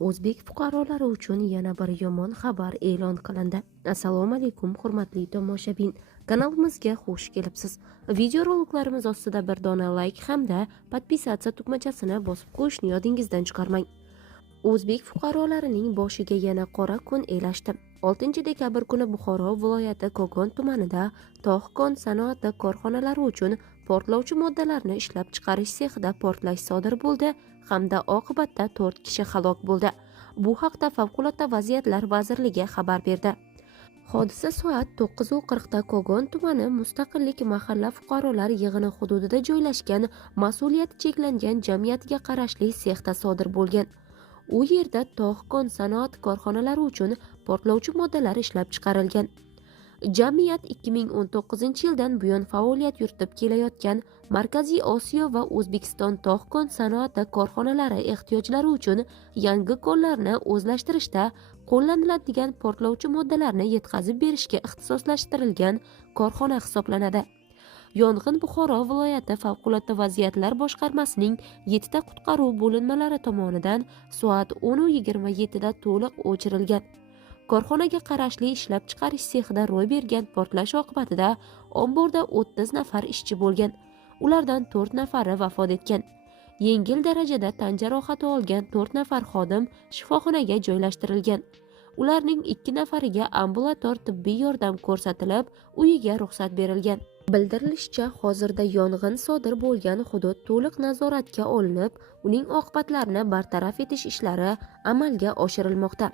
O'zbek fuqarolari uchun yana bir yomon xabar e'lon qilindi. Assalomu alaykum, hurmatli tomoshabin. Kanalimizga xush kelibsiz. Videoroliklarimiz ostida bir dona like hamda podpisatsiya tugmachasini bosib qo'yishni yodingizdan chiqarmang. O'zbek fuqarolarining boshiga yana qora kun elashdi. 6 dekabr kuni Buxoro viloyati Kogon tumanida tog' sanoati korxonalari uchun portlovchi moddalarni ishlab chiqarish sexida portlash sodir bo'ldi hamda oqibatda 4 kishi halok bo'ldi. Bu haqda Favqulodda vaziyatlar vazirligi xabar berdi. Hodisa soat 9:40 da Kogon tumani Mustaqillik mahalla fuqarolar yig'ini hududida joylashgan mas'uliyati cheklangan jamiyatiga qarashli sexda sodir bo'lgan. U yerda tog' sanoat korxonalari uchun portlovchi moddalar ishlab chiqarilgan. Jamiyat 2019-yildan buyon faoliyat yuritib kelayotgan Markaziy Osiyo va O'zbekiston tog' sanoati korxonalari ehtiyojlari uchun yangi konlarni o'zlashtirishda qo'llaniladigan portlovchi moddalarni yetkazib berishga ixtisoslashtirilgan korxona hisoblanadi. Yong'in Buxoro viloyati Favqulodda vaziyatlar boshqarmasining 7 ta qutqaruv bo'linmalari tomonidan soat 10:27 da to'liq o'chirilgan. Korxonaga qarashli ishlab chiqarish sexida ro'y bergan portlash oqibatida omborda 30 nafar ishchi bo'lgan. Ulardan 4 nafari vafot etgan. Yengil darajada tan jarohati olgan 4 nafar xodim shifoxonaga joylashtirilgan. Ularning 2 nafariga ambulator tibbiy yordam ko'rsatilib, uyiga ruxsat berilgan. Bildirilishicha, hozirda yong'in sodir bo'lgan hudud to'liq nazoratga olinib, uning oqibatlarini bartaraf etish ishlari amalga oshirilmoqda.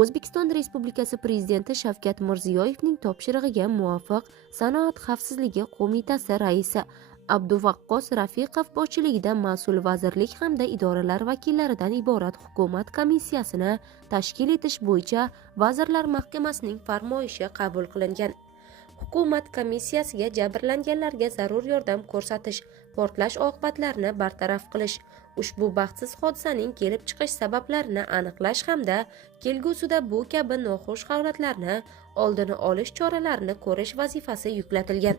O'zbekiston Respublikasi Prezidenti Shavkat Mirziyoyevning topshirig'iga muvofiq Sanoat xavfsizligi qo'mitasi raisi Abduvaqqos Rafiqov boshchiligida mas'ul vazirlik hamda idoralar vakillaridan iborat hukumat komissiyasini tashkil etish bo'yicha Vazirlar Mahkamasining farmoyishi qabul qilingan. Hukumat komissiyasiga jabrlanganlarga zarur yordam ko'rsatish, portlash oqibatlarini bartaraf qilish, ushbu baxtsiz hodisaning kelib chiqish sabablarini aniqlash hamda kelgusida bu kabi noxush holatlarni oldini olish choralarini ko'rish vazifasi yuklatilgan.